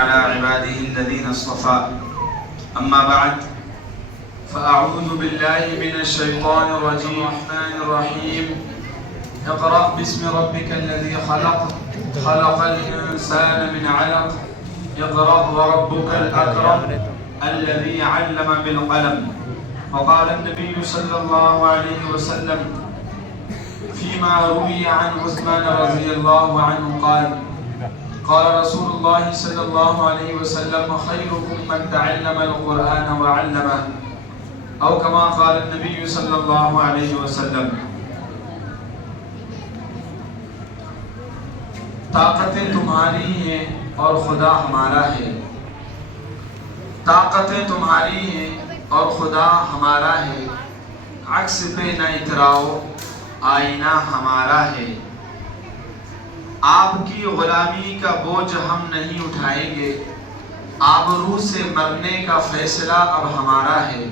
على عباده الذين اصطفى أما بعد فأعوذ بالله من الشيطان الرجيم الرحمن الرحيم اقرأ باسم ربك الذي خلق الإنسان من علق اقرأ وربك الأكرم الذي علم بالقلم. وقال النبي صلى الله عليه وسلم فيما روي عن عثمان رضي الله عنه قال رسول الله صلى الله عليه وسلم خيركم من تعلم القرآن وعلمه أو كما قال النبي صلى الله عليه وسلم. طاقتیں تمہاری ہیں اور خدا ہمارا ہے. طاقتیں تمہاری ہیں اور خدا ہمارا ہے. عکس پہ نہ اتراؤ آئینہ ہمارا ہے. آپ کی غلامی کا بوجھ ہم نہیں اٹھائیں گے. آبرو سے مرنے کا فیصلہ اب ہمارا ہے.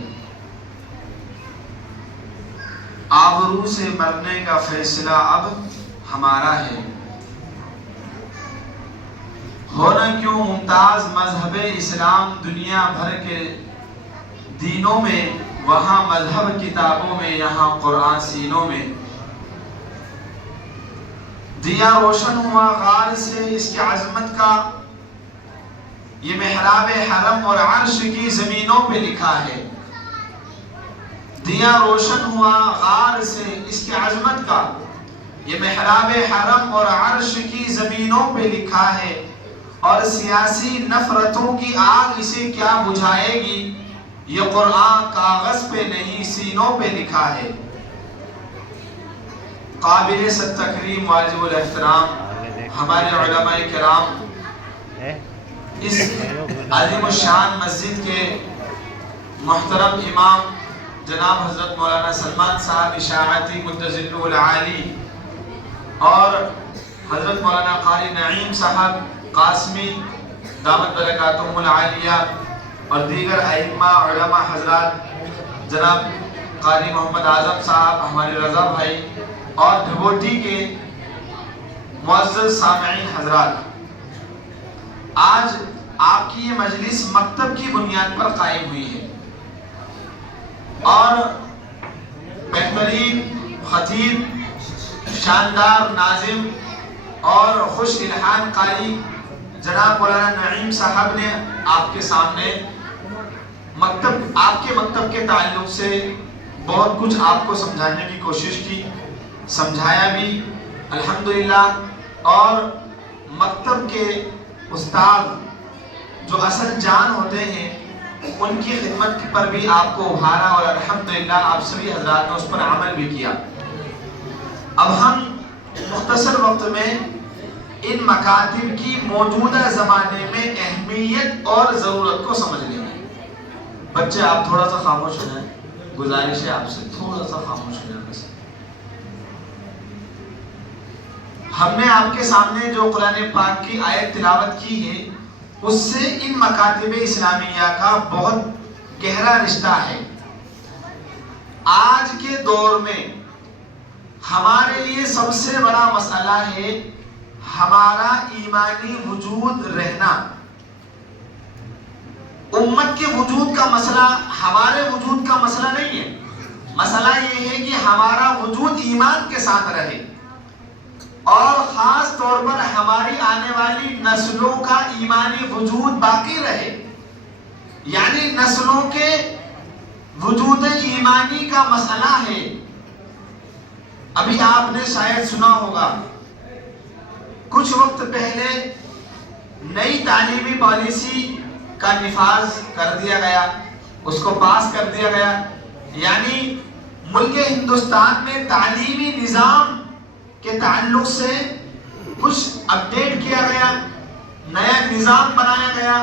آبرو سے مرنے کا فیصلہ اب ہمارا ہے. ہونا کیوں ممتاز مذہب اسلام دنیا بھر کے دینوں میں، وہاں مذہب کتابوں میں، یہاں قرآن سینوں میں. دیا روشن ہوا غار سے اس کی عظمت کا، یہ محراب حرم اور عرش کی زمینوں پہ لکھا ہے. دیا روشن ہوا غار سے اس کی عظمت کا، یہ محراب حرم اور عرش کی زمینوں پہ لکھا ہے. اور سیاسی نفرتوں کی آگ اسے کیا بجھائے گی، یہ قرآن کاغذ پہ نہیں سینوں پہ لکھا ہے. قابل تکریم واجب الاحترام ہمارے علماء کرام اس عظیم الشان مسجد کے محترم امام جناب حضرت مولانا سلمان صاحب اشاعتی متظلہ العالی اور حضرت مولانا قاری نعیم صاحب قاسمی دامت برکاتہم العالیہ اور دیگر ائمہ علماء حضرات، جناب قاری محمد اعظم صاحب، ہمارے رضا بھائی اور ڈھبوٹی کے معزز سامعین حضرات، آج آپ کی یہ مجلس مکتب کی بنیاد پر قائم ہوئی ہے اور بہترین خطیب، شاندار ناظم اور خوش الحان قاری جناب مولانا نعیم صاحب نے آپ کے سامنے آپ کے مکتب کے تعلق سے بہت کچھ آپ کو سمجھانے کی کوشش کی، سمجھایا بھی الحمدللہ. اور مکتب کے استاد جو اصل جان ہوتے ہیں ان کی خدمت پر بھی آپ کو ابھارا اور الحمدللہ آپ سبھی حضرات نے اس پر عمل بھی کیا. اب ہم مختصر وقت میں ان مکاتب کی موجودہ زمانے میں اہمیت اور ضرورت کو سمجھ لیں گے. بچے آپ تھوڑا سا خاموش ہو جائیں، گزارش ہے آپ سے تھوڑا سا خاموش ہو جائیں. بس ہم نے آپ کے سامنے جو قرآن پاک کی آیت تلاوت کی ہے اس سے ان مکاتب اسلامیہ کا بہت گہرا رشتہ ہے. آج کے دور میں ہمارے لیے سب سے بڑا مسئلہ ہے ہمارا ایمانی وجود رہنا. امت کے وجود کا مسئلہ ہمارے وجود کا مسئلہ نہیں ہے. مسئلہ یہ ہے کہ ہمارا وجود ایمان کے ساتھ رہے اور خاص طور پر ہماری آنے والی نسلوں کا ایمانی وجود باقی رہے. یعنی نسلوں کے وجود ایمانی کا مسئلہ ہے. ابھی آپ نے شاید سنا ہوگا کچھ وقت پہلے نئی تعلیمی پالیسی کا نفاذ کر دیا گیا، اس کو پاس کر دیا گیا. یعنی ملک ہندوستان میں تعلیمی نظام کے تعلق سے کچھ اپڈیٹ کیا گیا، نیا نظام بنایا گیا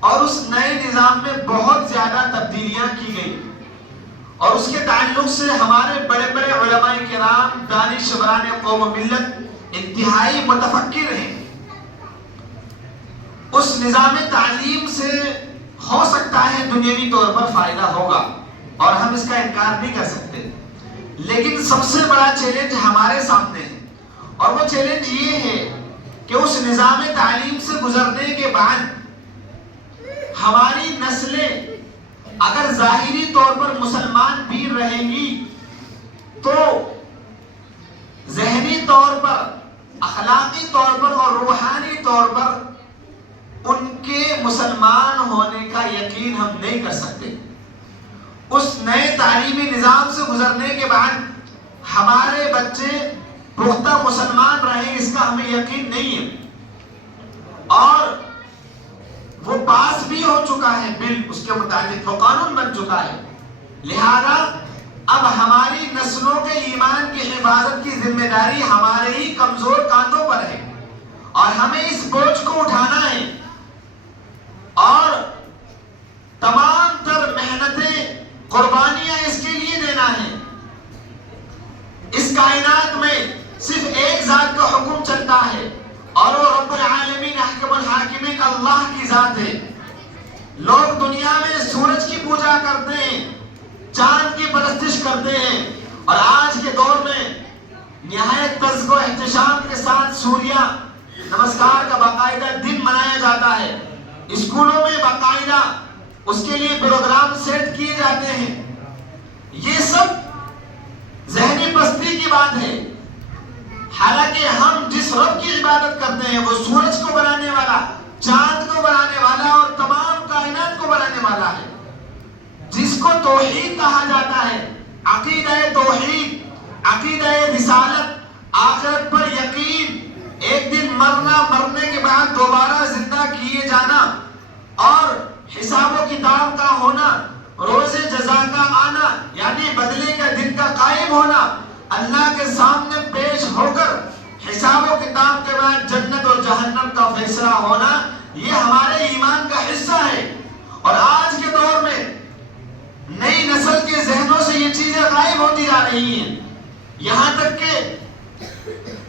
اور اس نئے نظام میں بہت زیادہ تبدیلیاں کی گئی. اور اس کے تعلق سے ہمارے بڑے بڑے علماء کرام، دانشوران قوم و ملت انتہائی متفکر ہیں. اس نظام تعلیم سے ہو سکتا ہے دنیاوی طور پر فائدہ ہوگا اور ہم اس کا انکار نہیں کر سکتے، لیکن سب سے بڑا چیلنج ہمارے سامنے ہے اور وہ چیلنج یہ ہے کہ اس نظام تعلیم سے گزرنے کے بعد ہماری نسلیں اگر ظاہری طور پر مسلمان بھی رہیں گی تو ذہنی طور پر، اخلاقی طور پر اور روحانی طور پر ان کے مسلمان ہونے کا یقین ہم نہیں کر سکتے۔ اس نئے تعلیمی نظام سے گزرنے کے بعد ہمارے بچے پختہ مسلمان رہیں اس کا ہمیں یقین نہیں ہے، اور وہ پاس بھی ہو چکا ہے بل، اس کے مطابق وہ قانون بن چکا ہے۔ لہذا اب ہماری نسلوں کے ایمان کی حفاظت کی ذمہ داری ہمارے ہی کمزور کاندھوں پر ہے، اور ہمیں اس بوجھ کو اٹھانا ہے اور تمام تر محنتیں، قربانیاں اس کے لیے دینا ہے۔ اس کائنات میں صرف ایک ذات کا حکم چلتا ہے، اور وہ رب العالمین احکم الحاکمین اللہ کی ذات ہے۔ لوگ دنیا میں سورج کی پوجا کرتے ہیں، چاند کی پرستش کرتے ہیں، اور آج کے دور میں نہایت تذکر و احتشام کے ساتھ سوریہ نمسکار کا باقاعدہ دن منایا جاتا ہے۔ اسکولوں میں باقاعدہ اس کے لیے پروگرام سیٹ کیے جاتے ہیں۔ یہ سب ذہنی پستی کی بات ہے، حالانکہ ہم جس رب کی عبادت کرتے ہیں وہ سورج کو بنانے والا، چاند کو بنانے والا اور تمام کائنات کو بنانے والا ہے، جس کو توحید کہا جاتا ہے۔ عقیدہ توحید، عقیدہ رسالت، آخرت پر یقین، ایک دن مرنا، مرنے کے بعد دوبارہ زندہ کیے جانا، اور حساب و کتاب کا ہونا، روز جزا کا آنا، یعنی بدلے کا دن کا قائم ہونا، اللہ کے سامنے پیش ہو کر حساب و کتاب کے بعد جنت اور جہنم کا فیصلہ ہونا، یہ ہمارے ایمان کا حصہ ہے۔ اور آج کے دور میں نئی نسل کے ذہنوں سے یہ چیزیں غائب ہوتی جا رہی ہیں، یہاں تک کہ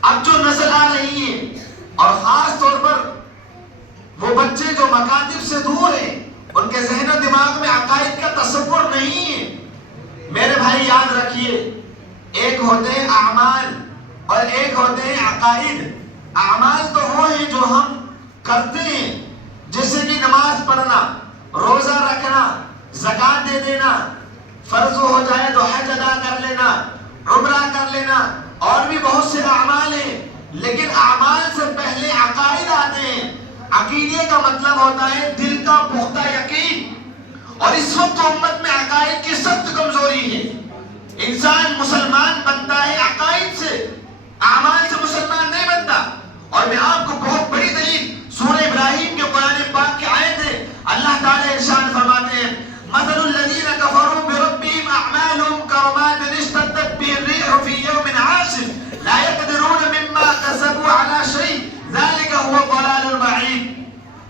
اب جو نسل آ رہی ہے، اور خاص طور پر وہ بچے جو مکاتب سے دور ہیں، ان کے ذہن و دماغ میں عقائد کا تصور نہیں ہے۔ میرے بھائی یاد رکھیے، ایک ہوتے ہیں اعمال اور ایک ہوتے ہیں عقائد۔ اعمال تو وہ ہیں جو ہم کرتے ہیں، جیسے کہ نماز پڑھنا، روزہ رکھنا، زکوٰۃ دے دینا، فرض ہو جائے تو حج ادا کر لینا، عمرہ کر لینا، اور بھی بہت سے اعمال ہیں۔ لیکن اعمال سے پہلے عقائد آتے ہیں۔ عقیدے کا مطلب ہوتا ہے دل کا پختہ یقین، اور اس وقت امت میں عقائد کی سخت کمزوری ہے۔ انسان مسلمان بنتا ہے عقائد سے، اعمال سے مسلمان نہیں بنتا۔ اور میں آپ کو بہت بڑی دلیل سورہ ابراہیم کے قرآن پاک کی آیت ہے، اللہ تعالیٰ ارشاد فرماتے ہیں مثل الذین کفروا بربہم اعمالهم کرماد اشتدت به الريح في يوم عاصف لا يقدرون مما كسبوا على شيء ذلك هو الضلال البعید۔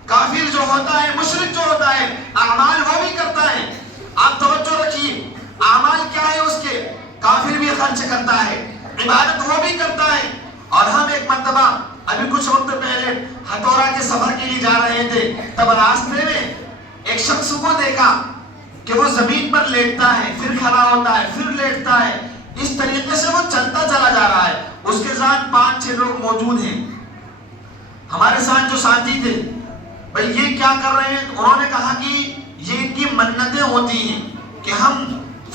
کافر جو ہوتا ہے، مشرک جو ہوتا ہے، اعمال وہ بھی کرتا ہے۔ آپ توجہ رکھیے، اعمال کیا ہے اس کے؟ کافر بھی خرچ کرتا ہے، عبادت وہ بھی کرتا ہے۔ اور ہم ایک مرتبہ ابھی کچھ وقت پہلے ہتھورا کے سفر کے لیے جا رہے تھے، تب راستے میں ایک شخص کو دیکھا کہ وہ زمین پر لیٹتا ہے، پھر کھڑا ہوتا ہے، پھر لیٹتا ہے، اس طریقے سے وہ چلتا چلا جا رہا ہے۔ اس کے ساتھ 5-6 لوگ موجود ہیں، ہمارے ساتھ جو ساتھی تھے۔ بھئی یہ کیا کر رہے ہیں؟ انہوں نے کہا کہ یہ ان کی منتیں ہوتی ہیں کہ ہم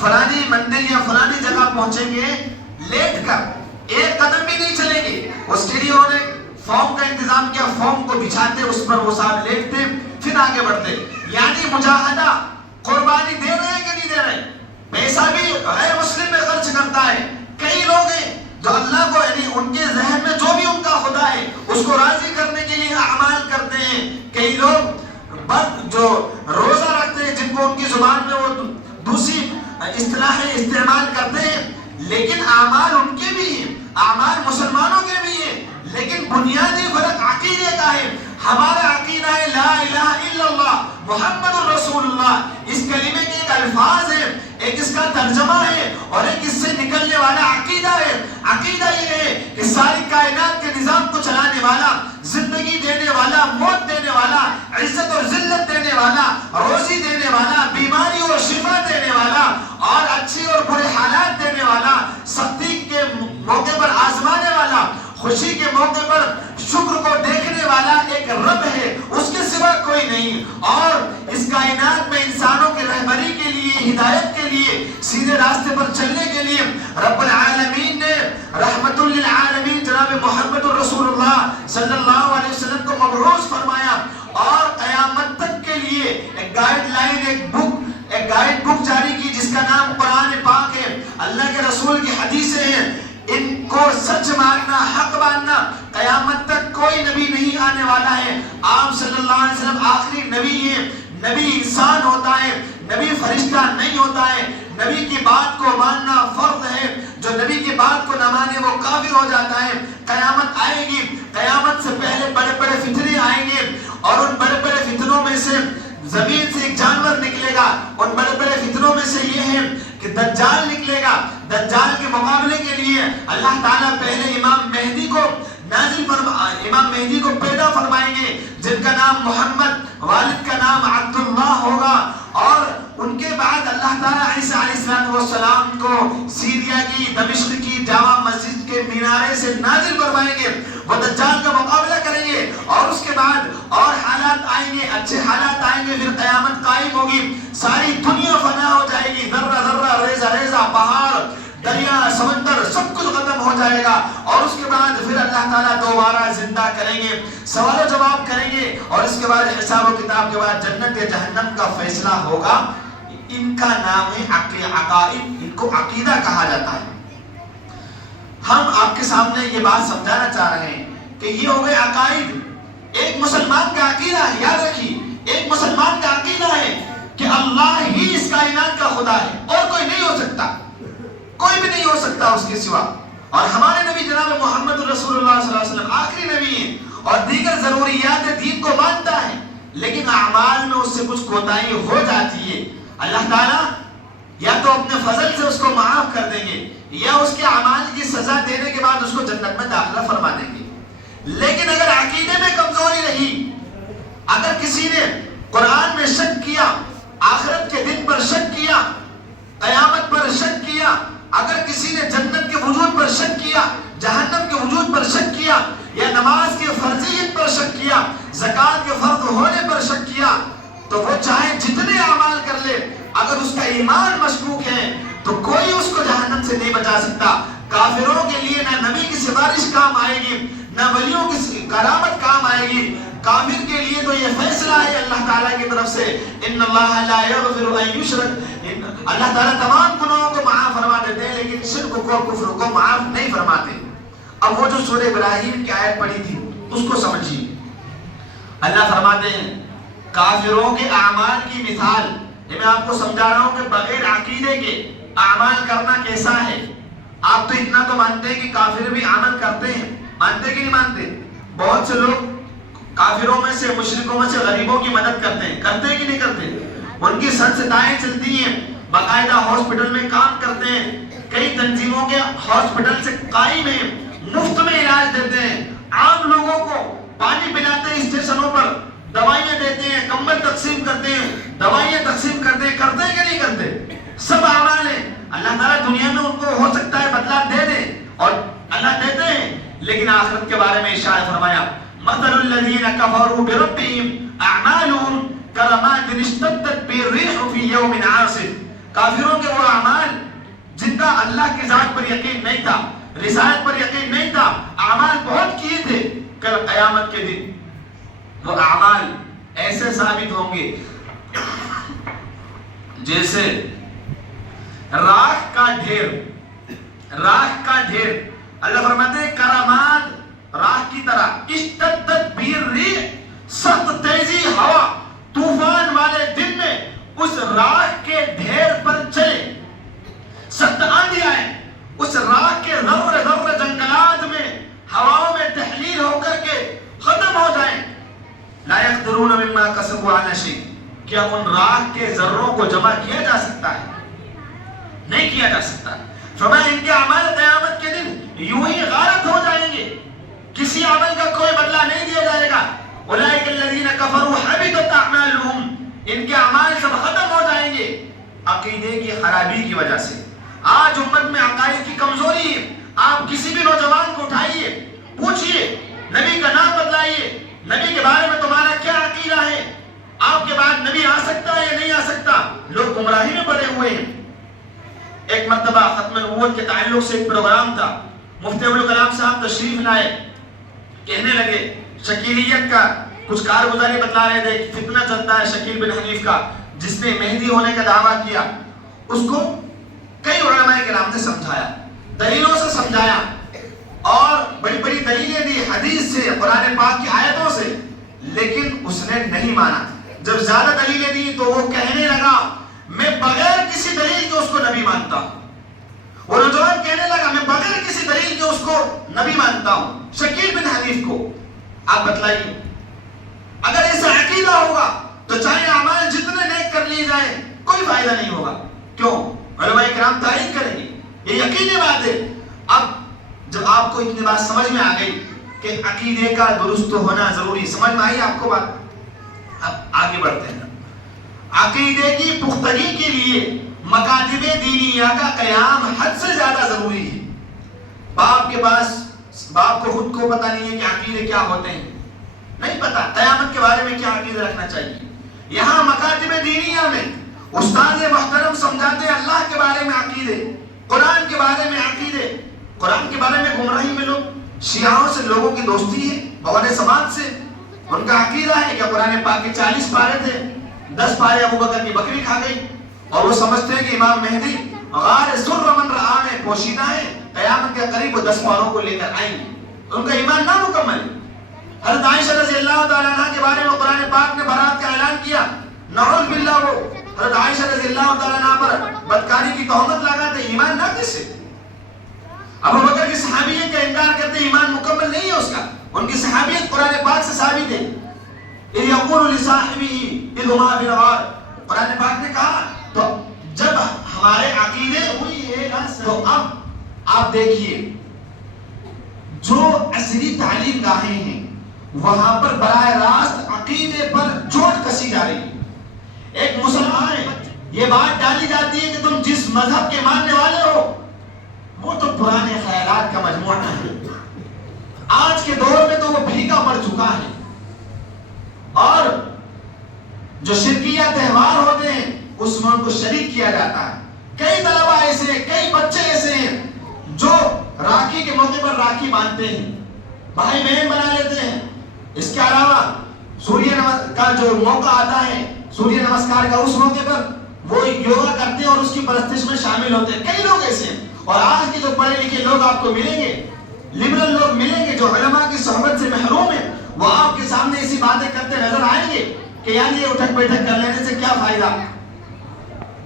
فلانی مندر یا فلانی جگہ پہنچیں گے لیٹ کر، ایک قدم بھی نہیں چلیں گے۔ اس کے لیے انہوں نے فارم کا انتظام کیا، فارم کو بچھاتے، اس پر وہ صاحب لیٹتے، پھر آگے بڑھتے۔ یعنی مجاہدہ، قربانی دے رہے ہیں کہ نہیں دے رہے؟ پیسہ بھی غیر مسلم میں خرچ کرتا ہے۔ کئی لوگ ہیں جو اللہ کو، یعنی ان کے ذہن میں جو بھی ان کا خدا ہے اس کو راضی کرنے کے لیے اعمال کرتے ہیں۔ کئی لوگ جو روزہ رکھتے ہیں، جن کو ان کی زبان میں وہ دوسری اصطلاحیں استعمال کرتے ہیں، لیکن اعمال ان کے بھی ہیں، اعمال مسلمانوں کے بھی ہیں، لیکن بنیادی فرق عقیدے کا ہے۔ ہمارا عقیدہ ہے لا الہ الا اللہ محمد الرسول اللہ۔ اس کلمے کے ایک الفاظ ہے، ایک اس کا ترجمہ ہے، اور ایک اس سے نکلنے والا عقیدہ ہے۔ عقیدہ یہ ہے کہ ساری کائنات کے نظام کو چلانے والا، زندگی دینے والا، موت دینے والا، عزت اور ذلت دینے والا، روزی دینے والا، بیماری اور شفا دینے والا، اور اچھی اور برے حالات دینے والا، سختی کے موقع پر آزمانے والا، خوشی کے موقع پر شکر کو دیکھنے والا ایک رب ہے۔ اس کے نہیں. اور اس کائنات میں انسانوں کی رہبری کے لیے، ہدایت کے لیے، سیدھے راستے پر چلنے کے لیے رب العالمین نے رحمت للعالمین جناب محمد الرسول اللہ صلی اللہ علیہ وسلم کو مبعوث فرمایا، اور قیامت تک کے لیے ایک گائیڈ لائن، ایک گائیڈ بک جاری کی جس کا نام قرآن پاک ہے. اللہ کے رسول کی حدیثیں ہیں، ان کو سچ ماننا، حق ماننا. قیامت تک کوئی نبی نہیں آنے والا ہے. آپ صلی اللہ علیہ وسلم آخری نبی ہیں. نبی انسان ہوتا ہے، نبی فرشتہ نہیں ہوتا ہے. نبی کی بات کو ماننا فرض ہے. جو نبی کی بات کو نہ مانے وہ کافر ہو جاتا ہے. قیامت آئے گی، قیامت سے پہلے بڑے بڑے فتنے آئیں گے، اور ان بڑے بڑے فتنوں میں سے زمین سے ایک جانور نکلے گا. ان بڑے بڑے فتنوں میں سے یہ ہے کہ دجال نکلے گا. دجال کے مقابلے کے لیے اللہ تعالیٰ پہلے امام مہدی کو پیدا فرمائیں گے، جن کا نام محمد، والد کا نام عبداللہ ہوگا. اور ان کے بعد اللہ تعالیٰ عیسیٰ علیہ السلام کو سیریا کی، دمشق کی جامع مسجد کے مینارے سے نازل فرمائیں گے. وہ دجال کا مقابلہ کریں گے، اور اس کے بعد اور حالات آئیں گے، اچھے حالات آئیں گے. پھر قیامت قائم ہوگی، ساری دنیا فنا ہو جائے گی. ذرہ ذرہ، ریزہ ریزہ، پہاڑ، دریا، سمندر، سب کچھ ختم ہو جائے گا. اور اس کے بعد پھر اللہ تعالیٰ دوبارہ زندہ کریں گے، سوال و جواب کریں گے، اور اس کے بعد حساب و کتاب کے بعد جنت یا جہنم کا فیصلہ ہوگا. ان کا نام ہے عقائد، ان کو عقیدہ کہا جاتا ہے. ہم آپ کے سامنے یہ بات سمجھانا چاہ رہے ہیں کہ یہ ہو گئے عقائد. ایک مسلمان کا عقیدہ ہے، یاد رکھیے، ایک مسلمان کا عقیدہ ہے کہ اللہ ہی اس کائنات کا خدا ہے، اور کوئی نہیں ہو سکتا، کوئی بھی نہیں ہو سکتا اس کے سوا. اور ہمارے نبی جناب محمد رسول اللہ صلی اللہ علیہ وسلم آخری نبی ہیں، اور دیگر ضروریات دین کو مانتا ہے، لیکن اعمال میں اس سے کچھ کوتاہی ہو جاتی ہے. اللہ تعالیٰ یا تو اپنے فضل سے اس کو معاف کر دیں گے، یا اس کے اعمال کی سزا دینے کے بعد اس کو جنت میں داخلہ فرما دیں گے. لیکن اگر عقیدے میں کمزوری رہی، اگر کسی نے قرآن میں شک کیا، آخرت کے دن پر شک کیا، قیامت پر شک کیا، اگر کسی نے جنت کے وجود پر شک کیا، جہنم کے وجود پر شک کیا، یا نماز کے فرضیت پر شک کیا، زکوٰۃ کے فرض ہونے پر شک کیا، تو وہ چاہے جتنے اعمال کر لے، اگر اس کا ایمان مشکوک ہے تو کوئی اس کو جہنم سے نہیں بچا سکتا. کافروں کے لیے نہ نبی کی سفارش کام آئے گی، نہ ولیوں کی کرامت کام آئے گی. کافر کے لیے تو یہ فیصلہ ہے اللہ تعالیٰ کی طرف سے، ان اللہ لا یغفر ان یشرک، اللہ تعالیٰ تمام گناہوں کو معاف فرما دیتے ہیں، لیکن شرک کو، کفر کو معاف نہیں فرماتے. اب وہ جو سورہ ابراہیم کی آیت پڑھی تھی اس کو سمجھیے. اللہ فرماتے ہیں کافروں کے اعمال کی مثال، یہ میں آپ کو سمجھا رہا ہوں کہ بغیر عقیدے کے اعمال کرنا کیسا ہے. آپ تو اتنا تو مانتے ہیں کہ کافر بھی عمل کرتے ہیں، مانتے کہ نہیں مانتے؟ بہت سے لوگ کافروں میں سے، مشرکوں میں سے غریبوں کی مدد کرتے ہیں کہ نہیں کرتے؟ ان کی سنستھائیں چلتی ہیں، باقاعدہ ہاسپٹل میں کام کرتے ہیں، کئی تنظیموں کے ہاسپٹل سے قائم ہیں، مفت میں علاج دیتے ہیں، عام لوگوں کو پانی پلاتے ہیں، اسٹیشنوں پر دوائیاں دیتے ہیں، کمبل تقسیم کرتے ہیں، دوائیاں تقسیم کرتے ہیں کہ نہیں کرتے؟ سب اعمال ہیں. اللہ تعالیٰ دنیا میں ان کو ہو سکتا ہے بدلہ دے دے، اور اللہ دیتے ہیں، لیکن آخرت کے بارے میں ارشاد فرمایا مثل الذین کفروا بربہم اعمالهم کرماد اشتدت به الريح في يوم عاصف. کافروں کے وہ اعمال جن کا اللہ کی ذات پر یقین نہیں تھا، رسالت پر یقین نہیں تھا، اعمال بہت کیے تھے، کل قیامت کے دن وہ اعمال ایسے ثابت ہوں گے جیسے راکھ کا ڈھیر. اللہ فرماتے ہیں کرامات راکھ کی طرح، اشتدت به الريح، سخت تیزی ہوا، طوفان والے دن میں اس راکھ کے ڈھیر پر چلے، سخت آندھی آئے، اس راکھ کے ذرے ذرے جنگلات میں ہواؤں میں تحلیل ہو کر کے ختم ہو جائیں. لا يقدرون مما كسبوا على شيء. کیا ان راکھ کے ذروں کو جمع کیا جا سکتا ہے؟ نہیں کیا جا سکتا. فرمایا ان کے اعمال قیامت کے دن یوں ہی غارت ہو جائیں گے، کسی عمل کا کوئی بدلہ نہیں دیا جائے گا. اولئک الذین کفروا حبطت اعمالهم. ان کے اعمال سب ختم ہو جائیں گے عقیدے کی خرابی کی وجہ سے. آج امت میں عقائد کی کمزوری ہے. آپ کسی بھی نوجوان کو اٹھائیے، پوچھئے، نبی کا نام بتلائیے، نبی کے بارے میں تمہارا کیا عقیدہ ہے؟ گمراہی میں پڑے ہوئے ہیں. ایک مرتبہ ختم نبوت کے تعلق سے ایک پروگرام تھا. مفتی ابوالکلام صاحب تشریف لائے, کہنے لگے شکیلیت کا کچھ کارگزاری بتلا رہے تھے. فتنہ چلتا ہے شکیل بن حنیف کا, جس نے مہدی ہونے کا دعویٰ کیا. اس کو کئی علماء کرام نے سمجھایا, دلیلوں سے سمجھایا, اور بڑی بڑی دلیلیں دی حدیث سے, قرآن پاک کی آیتوں سے, لیکن اس نے نہیں مانا. جب زیادہ دلیلیں دی تو وہ کہنے لگا میں بغیر کسی دلیل کے اس کو نبی مانتا ہوں. وہ نوجوان کہنے لگا میں بغیر کسی دلیل کے اس کو نبی مانتا ہوں, شکیل بن حنیف کو. آپ بتلائیے, اگر ایسا عقیدہ ہوگا تو چاہے اعمال جتنے نیک کر لیے جائیں کوئی فائدہ نہیں ہوگا. کیوں؟ علماء کرام تعریف کریں گے, یہ یقینی بات ہے. اب جب آپ کو اتنی بات سمجھ میں آ گئی کہ عقیدے کا درست ہونا ضروری, سمجھ میں آئی آپ کو بات, اب آگے بڑھتے ہیں. عقیدے کی پختگی کے لیے مکاتب دینیہ کا قیام حد سے زیادہ ضروری ہے. باپ کو خود کو پتہ نہیں ہے کہ عقیدے کیا ہوتے ہیں, نہیں پتا قیامت کے بارے میں کیا عقیدہ رکھنا چاہیے. یہاں مکاتب دینیہ میں استاد محترم سمجھاتے ہیں اللہ کے بارے میں عقیدے, قرآن کے بارے میں عقیدے. قرآن کے بارے میں گمراہی میں لوگ شیعوں سے لوگوں کی دوستی ہے, بغیر سماج سے. ان کا عقیدہ ہے کہ قرآن پاک کے 40 پارے تھے, 10 پارے ابو بکر کی بکری کھا گئی, اور وہ سمجھتے ہیں کہ امام مہدی غار سر من رآ میں پوشیدہ ہے, قیامت کے قریب وہ 10 پاروں کو لے کر آئیں گے. ان کا ایمان نامکمل ہے. حضرت عائشہ رضی اللہ تعالیٰ عنہ کے بارے میں قرآن پاک نے برات کا اعلان کیا, نعوذ باللہ وہ حضرت عائشہ رضی اللہ تعالیٰ عنہ پر بدکاری کی تہمت لگاتے, ایمان نہ کیسے. ابو بکر کی صحابیت کا انکار کرتے, ایمان مکمل نہیں ہے اس کا. ان کی صحابیت قرآن پاک سے ثابت ہے. اذ یقول لصاحبہ اذ ہما فی الغار, قرآن پاک نے کہا. تو جب ہمارے عقیدے ہوئی ہے تو اب آپ دیکھیے جو عصری تعلیم گاہیں ہیں وہاں پر براہ راست عقیدے پر چوٹ کسی جا رہی ہے. ایک مسلمان ہے, یہ بات ڈالی جاتی ہے کہ تم جس مذہب کے ماننے والے ہو وہ تو پرانے خیالات کا مجموعہ ہے. آج کے دور میں تو وہ بھیگا مر چکا ہے, اور جو شرکیہ تہوار ہوتے ہیں اس میں ان کو شریک کیا جاتا ہے. کئی طلبہ ایسے ہیں, کئی بچے ایسے ہیں جو راکھی کے موقع پر راکھی باندھتے ہیں, بھائی بہن بنا لیتے ہیں. اس کے علاوہ سوریہ کا جو موقع آتا ہے, سوریہ نمسکار کا, اس موقع پر وہ یوگا کرتے ہیں اور اس کی پرستش میں شامل ہوتے ہیں. کئی لوگ ایسے ہیں. اور آج کے جو پڑھے لکھے لوگ آپ کو ملیں گے, لبرل لوگ ملیں گے جو علماء کی صحبت سے محروم ہیں, وہ آپ کے سامنے ایسی باتیں کرتے نظر آئیں گے کہ یار یہ اٹھک بیٹھک کر لینے سے کیا فائدہ.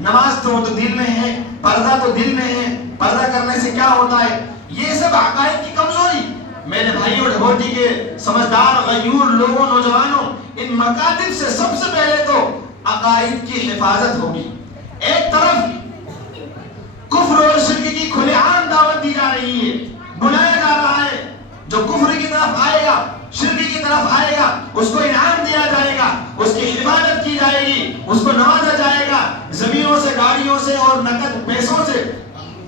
نماز تو دل میں ہے, پردہ تو دل میں ہے, پردہ کرنے سے کیا ہوتا ہے. یہ سب عقائد کی کمزوری. میرے بھائی اور ڈھوٹی کے سمجھدار غیور لوگوں, نوجوانوں, ان مکاتب سے سب سے پہلے تو عقائد کی حفاظت ہوگی. ایک طرف کفر اور شرک کی کھلے عام دعوت دی جا رہی ہے, بلایا جا رہا ہے. جو کفر کی طرف آئے گا, شرک کی طرف آئے گا, اس کو انعام دیا جائے گا, اس کی حفاظت کی جائے گی, اس کو نوازا جائے گا زمینوں سے, گاڑیوں سے اور نقد پیسوں سے.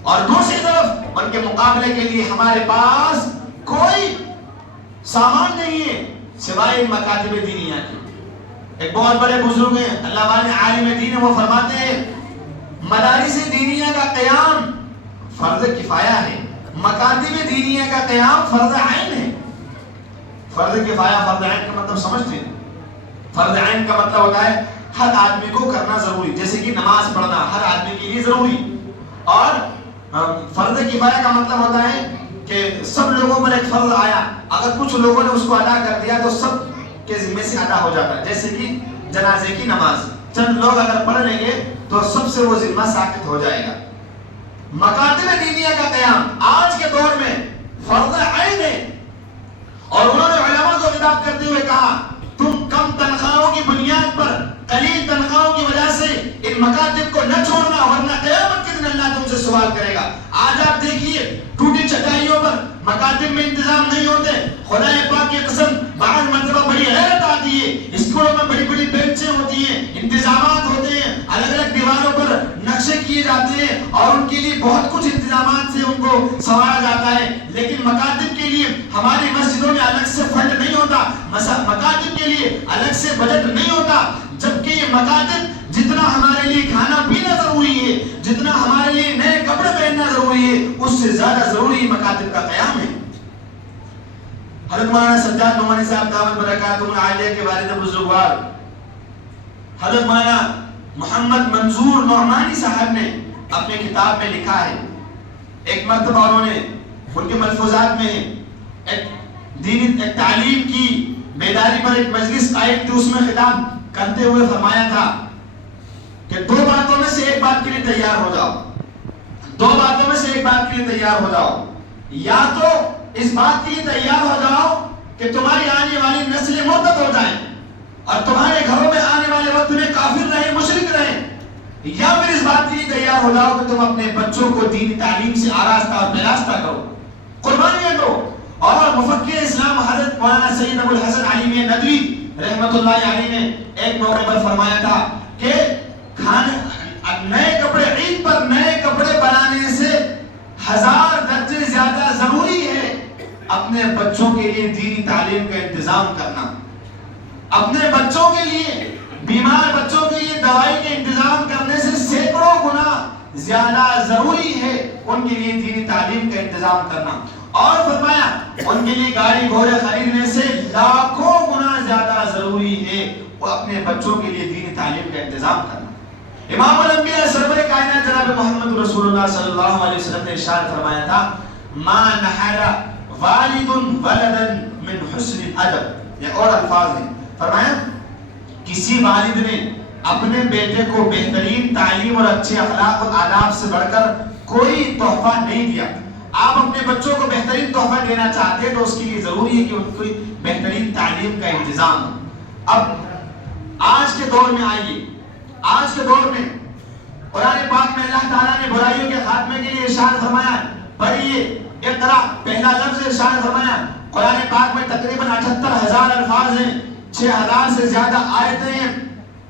اور دوسری طرف ان کے مقابلے کے لیے ہمارے پاس کوئی سامان نہیں ہے سوائے مکاتب دینیہ کے. ایک بہت بڑے بزرگ ہیں, اللہ والے عالم دین ہیں, وہ فرماتے ہیں مدارس دینیہ کا قیام فرض کفایہ ہے, مکاتب دینیہ کا قیام فرض عین ہے. فرض کفایہ, فرض عین کا مطلب سمجھتے ہیں؟ فرض عین کا مطلب ہوتا ہے ہر آدمی کو کرنا ضروری, جیسے کہ نماز پڑھنا ہر آدمی کے لیے ضروری. اور فرض کفایہ کا مطلب ہوتا ہے کہ سب لوگوں پر ایک فرض آیا, اگر کچھ لوگوں نے اس کو ادا کر دیا تو سب کے ذمے سے ادا ہو جاتا ہے. جیسے کہ جنازے کی نماز چند لوگ اگر پڑھ لیں گے تو سب سے وہ ذمہ ثابت ہو جائے گا. مکاتب دینیہ کا قیام آج کے دور میں فرض عین ہے. اور انہوں نے علماء کو خطاب کرتے ہوئے کہا تم کم تنخواہوں کی بنیاد پر, قلیل تنخواہوں کی وجہ سے ان مکاتب کو نہ چھوڑنا, ورنہ قیامت کے دن اللہ تم سے سوال کرے گا. آج آپ دیکھیے ٹوٹی چٹائیوں پر مکاتب میں انتظام نہیں ہوتے. خدا پاک کی قسم بعض مرتبہ بڑی حیرت آتی ہے, اسکولوں میں بڑی بڑی بینچیں ہوتی ہیں, انتظامات ہوتے ہیں, الگ الگ دیواروں پر نقشے کیے جاتے ہیں اور ان کے لیے بہت کچھ انتظامات سے ان کو سنوارا جاتا ہے. لیکن مکاتب کے لیے ہماری مسجدوں میں الگ سے فنڈ نہیں ہوتا, مکاتب کے لیے الگ سے بجٹ نہیں ہوتا, جبکہ یہ مکاتب جتنا جتنا ہمارے لیے کھانا پینا ضروری ہے، جتنا ہمارے لیے نئے کپڑے پہننا ضروری ہے، اس سے زیادہ ضروری مکاتب کا قیام ہے۔ حضرت مولانا سجاد نعمانی صاحب دامت برکاتہ عالیہ کے والد بزرگوار حضرت مولانا محمد منظور نعمانی صاحب نے اپنے کتاب میں لکھا ہے، ایک مرتبہ انہوں نے ان کے ملفوظات میں ایک تعلیم کی بیداری پر ایک مجلس قائم تھی، اس میں خطاب کرتے ہوئے فرمایا تھا کہ دو باتوں میں سے ایک بات کے لیے تیار ہو جاؤ، دو باتوں میں سے ایک بات کے لیے تیار ہو جاؤ، یا تو اس بات کے لیے تیار ہو جاؤ کہ تمہاری آنے والی نسلیں مرتد ہو جائیں اور تمہارے گھروں میں آنے والے وقت میں کافر رہیں، مشرک رہیں، یا پھر اس بات کے لیے تیار ہو جاؤ کہ تم اپنے بچوں کو دینی تعلیم سے آراستہ اور پیراستہ کرو، قربانیاں دو۔ اور مفکر اسلام حضرت مولانا سید ابو الحسن علی ندوی رحمت اللہ علیہ نے ایک موقع پر فرمایا تھا کہ نئے کپڑے، عید پر نئے کپڑے بنانے سے 1000 درجے زیادہ ضروری ہے اپنے بچوں کے لیے دینی تعلیم کا انتظام کرنا، اپنے بچوں کے لیے، بیمار بچوں کے لیے دوائی کے انتظام کرنے سے سینکڑوں گنا زیادہ ضروری ہے ان کے لیے دینی تعلیم کا انتظام کرنا۔ اور فرمایا ان کے لیے گاڑی گھوڑے خریدنے سے لاکھوں گنا زیادہ ضروری ہے وہ اپنے بچوں کے لیے دینی تعلیم کا انتظام کرنا۔ امام الانبیاء سرور کائنات جناب محمد رسول اللہ صلی اللہ علیہ وسلم نے ارشاد فرمایا تھا، ما نحر والد ولدا من حسن الادب، یہ اور الفاظ ہیں، فرمایا کسی والد نے اپنے بیٹے کو بہترین تعلیم اور اچھے اخلاق و آداب سے بڑھ کر کوئی تحفہ نہیں دیا۔ آپ اپنے بچوں کو بہترین تحفہ دینا چاہتے ہیں تو اس کے لیے ضروری ہے کہ ان کو بہترین تعلیم کا انتظام ہو۔ اب آج کے دور میں آئیے، آج کے دور میں قرآن پاک میں اللہ تعالیٰ نے برائیوں کے خاتمے کے لیے ارشاد فرمایا، پڑھیے اقرا، پہلا لفظ ارشاد فرمایا۔ قرآن پاک میں تقریباً 78,000 الفاظ ہیں، 6,000 سے زیادہ آیتیں ہیں،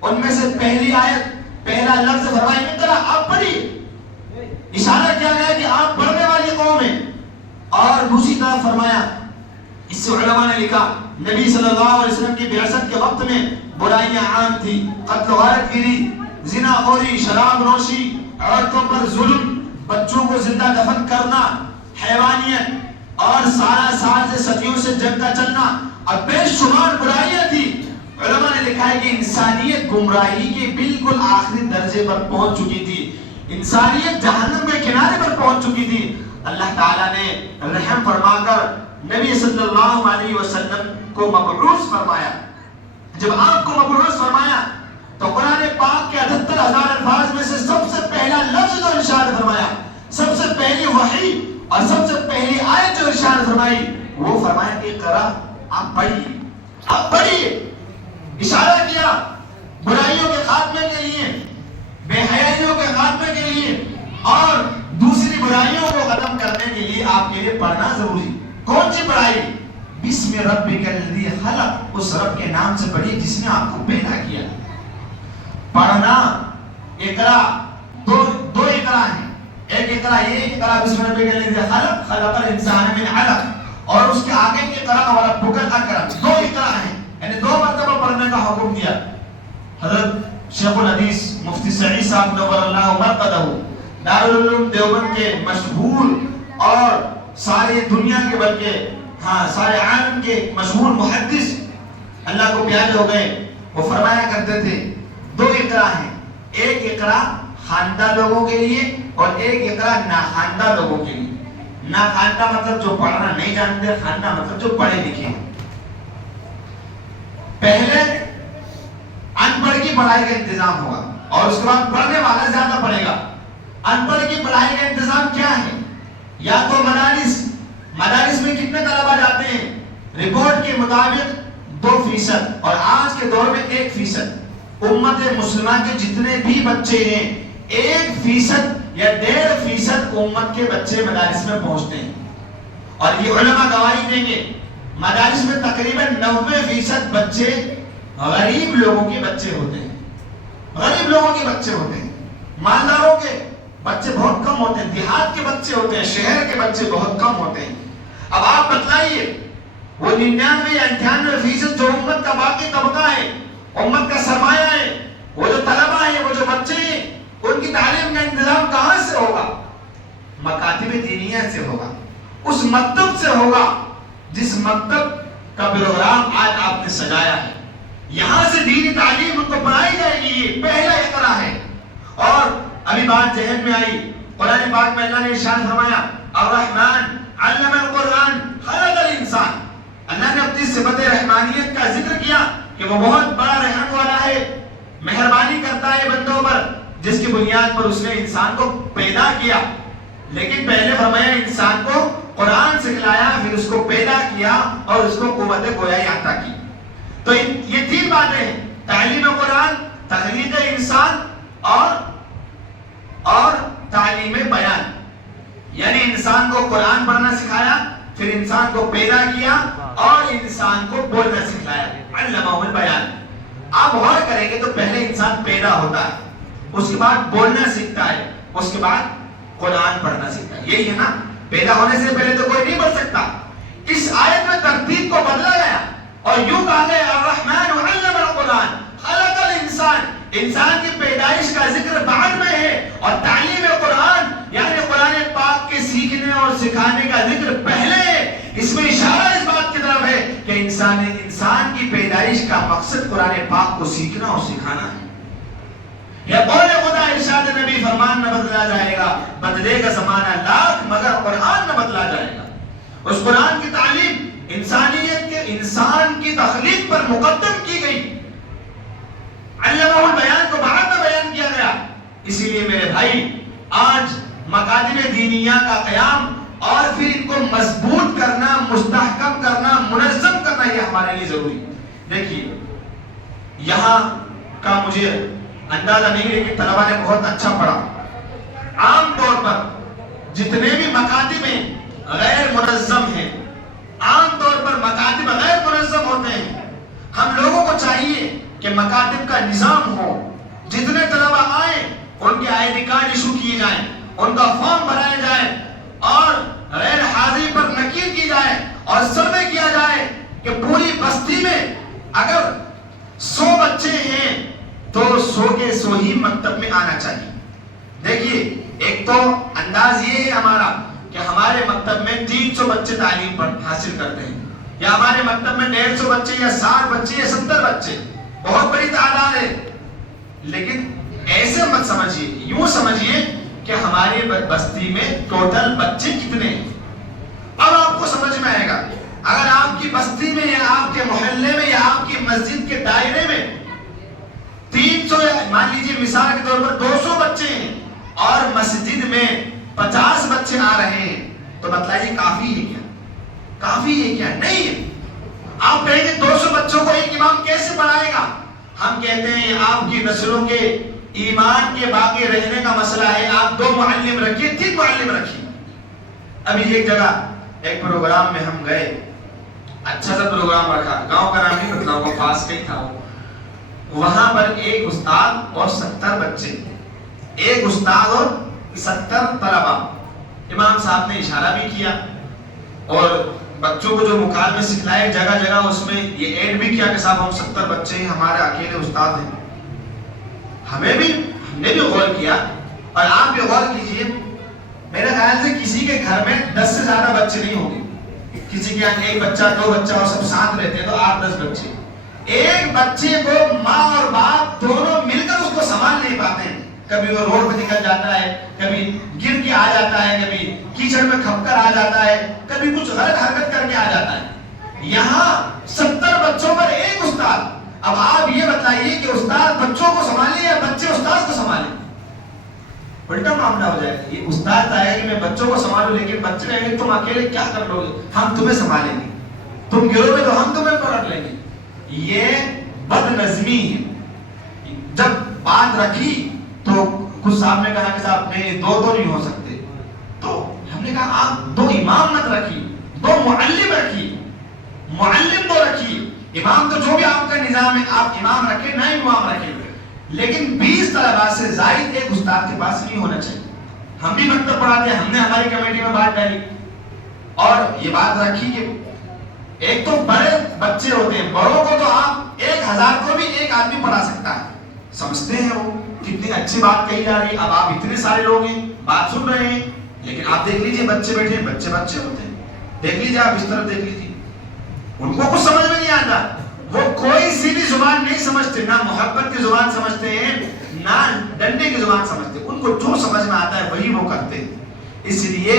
ان میں سے پہلی آیت پہلا لفظ فرمایا اقرا، آپ پڑھیے، اشارہ کیا گیا کہ آپ پڑھنے والی قوم ہیں۔ اور دوسری طرف فرمایا، اس سے علماء نے لکھا نبی صلی اللہ علیہ وسلم کی بعثت کے وقت میں برائیاں عام تھی، قتل و غارت گیری، زنا خوری، شراب نوشی، عورتوں پر ظلم، بچوں کو زندہ دفن کرنا، حیوانیت اور سارا سال سے صدیوں سے جنگ کا چلنا اور بے شمار برائیاں تھی۔ علماء نے لکھا ہے کہ انسانیت گمراہی کے بالکل آخری درجے پر پہنچ چکی تھی، انسانیت جہنم کے کنارے پر پہنچ چکی تھی۔ اللہ تعالیٰ نے رحم فرما کر نبی صلی اللہ علیہ وسلم کو مبعوث فرمایا۔ جب آپ کو مبعوث فرمایا تو قرآن پاک کے 78,000 الفاظ میں سے سب سے پہلا لفظ جو ارشاد فرمایا، سب سے پہلی وحی اور سب سے پہلی آیت جو ارشاد فرمائی، وہ فرمایا کہ اقرا، آپ پڑھیے، آپ پڑھیے، اشارہ کیا برائیوں کے خاتمے کے لیے، بے حیائیوں کے خاتمے کے لیے اور دوسری برائیوں کو ختم کرنے کے لیے آپ کے لیے پڑھنا ضروری۔ کون سی پڑھائی؟ بسم ربک الذی خلق، اس رب کے نام سے پڑھیے جس نے آپ کو پیدا کیا۔ پڑھنا، اقرا، دو اقرا ہیں، ایک اقرا یہ اقرا بسم ربک الذی خلق، خلق الانسان من علق، اور اس کے آگے کی اقرا وربک الاکرم، دو اقرا ہیں، یعنی 2 مرتبہ پڑھنے کا حکم دیا۔ حضرت شیخ الحدیث مفتی سعید صاحب نور اللہ مرقدہ دارالعلوم دیوبند کے مشہور اور ساری دنیا کے بلکہ سارے عالم کے مشہور محدث، اللہ کو پیارے ہو گئے، وہ فرمایا کرتے تھے 2 اقرا ہیں، ایک اقرا خواندہ لوگوں کے لیے اور ایک اقرا ناخواندہ لوگوں کے لیے۔ ناخواندہ مطلب جو پڑھنا نہیں جانتے، خواندہ مطلب جو پڑھے لکھے ہیں۔ پہلے ان پڑھ کی پڑھائی کا انتظام ہوگا اور اس کے بعد پڑھنے والا زیادہ پڑھے گا۔ ان پڑھ کی پڑھائی کا انتظام کیا ہے؟ یا تو مدارس میں کتنے طلبہ جاتے ہیں؟ رپورٹ کے مطابق 2% اور آج کے دور میں 1%۔ امت مسلمہ کے جتنے بھی بچے ہیں 1% یا 1.5% امت کے بچے مدارس میں پہنچتے ہیں، اور یہ علماء گواہی دیں گے مدارس میں تقریباً 90% بچے غریب لوگوں کے بچے ہوتے ہیں، غریب لوگوں کے بچے ہوتے ہیں، مالداروں کے بچے بہت کم ہوتے ہیں، دیہات کے بچے ہوتے ہیں، شہر کے بچے بہت کم ہوتے ہیں۔ اب آپ بتلائیے وہ 99 یا 98% جو امت کا باقی طبقہ ہے، امت کا سرمایہ ہے، وہ جو طلبہ ہیں، وہ جو تعلیمیت سے ہوگا، اس مکتب سے ہوگا جس مکتب کا پروگرام آج آپ نے سجایا ہے. یہاں سے دینی تعلیم ان کو پڑھائی جائے گی. یہ پہلا اقرا ہے. اور ابھی بات ذہن میں آئی، قرآن پاک میں اللہ نے ارشاد فرمایا الرحمن علم القرآن خلق الانسان. اللہ نے اپنی صفت رحمانیت کا ذکر کیا کہ وہ بہت بڑا رحم والا ہے، مہربانی کرتا ہے بندوں پر، جس کی بنیاد پر اس نے انسان کو پیدا کیا. لیکن پہلے فرمایا انسان کو قرآن سکھلایا، پھر اس کو پیدا کیا اور اس کو قوت گویائی عطا کی. تو یہ تین باتیں ہیں، تعلیم قرآن، تخلیق انسان اور تعلیم بیان. یعنی انسان کو قرآن پڑھنا سکھایا، پھر انسان کو پیدا کیا اور انسان کو بولنا سکھلایا. علمہ البیان. آپ غور کریں گے تو پہلے انسان پیدا ہوتا ہے، اس کے بعد بولنا سیکھتا ہے، اس کے بعد قرآن پڑھنا سیکھتا ہے. یہی ہے نا، پیدا ہونے سے پہلے تو کوئی نہیں بول سکتا. اس آیت میں ترتیب کو بدلا گیا اور یوں کہا گیا الرحمن علم القرآن خلق الانسان. انسان کی پیدائش کا ذکر بعد میں ہے اور تعلیم قرآن یعنی قرآن پاک کے سیکھنے اور سکھانے کا ذکر پہلے ہے. اس میں اشارہ اس بات کی طرف ہے کہ انسان کی پیدائش کا مقصد قرآن پاک کو سیکھنا اور سکھانا ہے. یہ قول خدا ارشاد نبی فرمان نہ بدلا جائے گا، بدلے گا زمانہ لاکھ مگر قرآن نہ بدلا جائے گا. اس قرآن کی تعلیم انسانیت کے انسان کی تخلیق پر مقدم کی گئی، علمہ البیان کو بعد میں بیان کیا گیا. اسی لیے میرے بھائی آج مکاتب دینیہ کا قیام اور پھر ان کو مضبوط کرنا، مستحکم کرنا، منظم کرنا یہ ہمارے لیے ضروری. دیکھیے یہاں کا مجھے اندازہ نہیں لیکن طلبہ نے بہت اچھا پڑھا. عام طور پر جتنے بھی مکاتب غیر منظم ہیں، عام طور پر مکاتب غیر منظم ہوتے ہیں. ہم لوگوں کو چاہیے کہ مکاتب کا نظام ہو، جتنے طلبہ آئیں ان کے آئی ڈی کارڈ ایشو کیے جائیں، ان کا فارم بھرائے جائیں اور غیر حاضری پر نکیر کی جائے اور سروے کیا جائے کہ پوری بستی میں اگر 100 بچے ہیں تو 100 کے 100 ہی مکتب میں آنا چاہیے. دیکھیے ایک تو انداز یہ ہے ہمارا کہ ہمارے مکتب میں 300 بچے تعلیم حاصل کرتے ہیں، یا ہمارے مکتب میں 150 بچے یا 60 بچے یا 70 بچے، بہت بڑی تعداد ہے. لیکن ایسے مت سمجھیے، یوں سمجھیے کہ ہماری بستی میں ٹوٹل بچے کتنے ہیں. اب آپ کو سمجھ میں آئے گا اگر آپ کی بستی میں یا آپ کے محلے میں یا آپ کی مسجد کے دائرے میں 300 مان لیجیے مثال کے طور پر 200 بچے ہیں اور مسجد میں 50 بچے آ رہے ہیں تو بتلائیے کافی ہے کیا؟ کافی ہے کیا؟ نہیں ہے. آپ کہیں گے 200 بچوں کو ایک امام کیسے پڑھائے گا؟ ہم کہتے ہیں آپ کی نسلوں کے ایمان کے باقی رہنے کا مسئلہ ہے، آپ 2 معلم رکھیے، 3 معلم رکھیے. ابھی ایک جگہ ایک پروگرام میں ہم گئے، اچھا سا پروگرام رکھا، گاؤں کا نام نہیں بتلاؤں گا، پاس کا ہی تھا. وہاں پر ایک استاد اور 70 بچے، ایک استاد اور 70 طلبہ. امام صاحب نے اشارہ بھی کیا اور بچوں کو جو مکالمے سکھلائے جگہ جگہ اس میں یہ ایڈ بھی کیا کہ صاحب ہم 70 بچے ہیں، ہمارے اکیلے استاد ہیں. ہم نے بھی غور کیا اور آپ بھی غور کیجئے. میرے خیال سے کسی کے گھر میں 10 سے زیادہ بچے نہیں ہوں گے، کسی کے یہاں 1 بچہ 2 بچہ اور سب ساتھ رہتے ہیں تو 8-10 بچے. ایک بچے کو ماں اور باپ دونوں مل کر اس کو سنبھال نہیں پاتے ہیں. کبھی وہ روڈ پہ نکل جاتا ہے، کبھی گر کے آ جاتا ہے، کبھی کیچڑ میں کھپ کر آ جاتا ہے، کبھی کچھ غلط حرکت کر کے آ جاتا ہے. یہاں 70 بچوں پر ایک استاد. اب آپ یہ بتائیے کہ استاد بچوں کو سنبھالے یا بچے استاد کو سنبھالیں؟ الٹا معاملہ ہو جائے گا. یہ استاد چاہے گا کہ میں بچوں کو سنبھالوں لیکن بچے کہیں گے تم اکیلے کیا کر لو گے، ہم تمہیں سنبھالیں گے، تم گرو گے تو ہم تمہیں پکڑ لیں گے. یہ بد نظمی ہے. جب بات رکھی تو کچھ صاحب نے کہا کہ صاحب نہیں 2 تو نہیں ہو سکتے، تو ہم نے کہا آپ 2 امام مت رکھیے، 2 معلم رکھیے. معلم 2 رکھیے، امام تو جو بھی آپ کا نظام ہے آپ امام رکھیں، نہ امام رکھیں، لیکن 20 طلباء سے زائد ایک استاد کے پاس نہیں ہونا چاہیے. ہم بھی مکتب پڑھاتے ہیں، ہم نے ہماری کمیٹی میں بات ڈالی اور یہ بات رکھی کہ ایک تو بڑے بچے ہوتے ہیں، بڑوں کو تو آپ 1000 کو بھی ایک آدمی پڑھا سکتا ہے. سمجھتے ہیں وہ کتنی اچھی بات کہی جا رہی ہے. اب آپ اتنے سارے لوگ ہیں، بات سن رہے ہیں، لیکن آپ دیکھ لیجئے بچے بیٹھے ہیں، بچے ہوتے ہیں، دیکھ لیجئے آپ اس طرف دیکھ لیجئے، ان کو کچھ سمجھ میں نہیں آتا، وہ کوئی سی بھی زبان نہیں سمجھتے، نہ محبت کی زبان سمجھتے ہیں نہ ڈنڈے کی زبان سمجھتے، ان کو جو سمجھ میں آتا ہے وہی وہ کرتے ہیں۔ اس لیے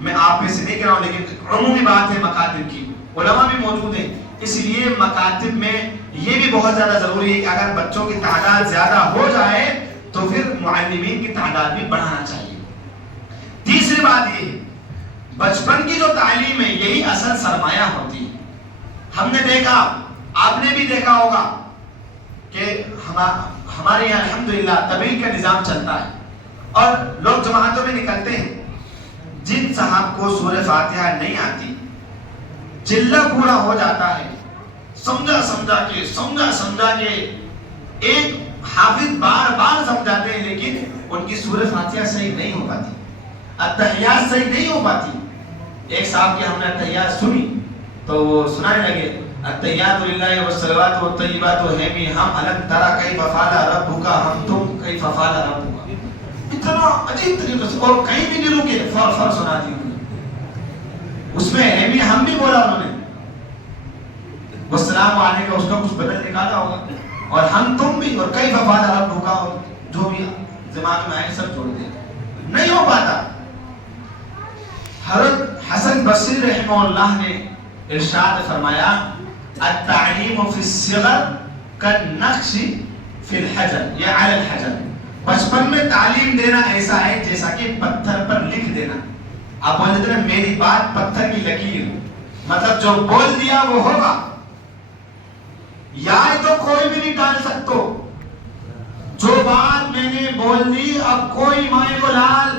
میں آپ میں سے نہیں کہہ رہا ہوں، لیکن عمومی بات ہے مکاتب کی، علماء بھی موجود ہیں، اس لیے مکاتب میں یہ بھی بہت زیادہ ضروری ہے کہ اگر بچوں کی تعداد زیادہ ہو جائے تو پھر معلمین کی تعداد بھی بڑھانا چاہیے۔ تیسری بات یہ ہے، بچپن کی جو تعلیم ہے یہی اصل سرمایہ ہوتی ہے۔ ہم نے دیکھا، آپ نے بھی دیکھا ہوگا کہ ہمارے یہاں الحمدللہ تبلیغ کا نظام چلتا ہے اور لوگ جماعتوں میں نکلتے ہیں، جن صاحب کو سورہ فاتحہ نہیں آتی چلہ پورا ہو جاتا ہے، سمجھا کے ایک حافظ بار بار سمجھاتے ہیں، لیکن ان کی سورہ فاتحہ صحیح نہیں ہو پاتی، اتحیات صحیح نہیں ہو پاتی۔ ایک صاحب کی ہم نے اتحیات سنی تو وہ سنانے لگے، التحیات للہ والصلوات والطیبات ہیمی ہم الگ ترا کیف فعل ربک ہم تم کیف فعل ربک، اتنا عجیب طریقے سے، اور کہیں بھی نہیں رکے، فر سنا دی انہوں نے، اس میں ہیمی ہم بھی بولا انہوں نے، والسلام آنے کا اس کا کچھ بدل نکالا ہوگا، اور ہم تم بھی، اور کیف فعل ربک، اور جو بھی دماغ میں آئے سب چھوڑ دیں، نہیں ہو پاتا۔ حضرت حسن بصری رحمہ اللہ نے ارشاد فرمایا، التعلیم فی الصغر کالنقش فی الحجر یا علی الحجر، بچپن میں تعلیم دینا ایسا ہے جیسا کہ پتھر پر لکھ دینا۔ آپ بولتے ہیں میری بات پتھر کی لکیر، مطلب جو بول دیا وہ ہوگا، یا تو کوئی بھی نہیں ڈال سکتو، جو بات میں نے بول دی اب کوئی مائے کو لال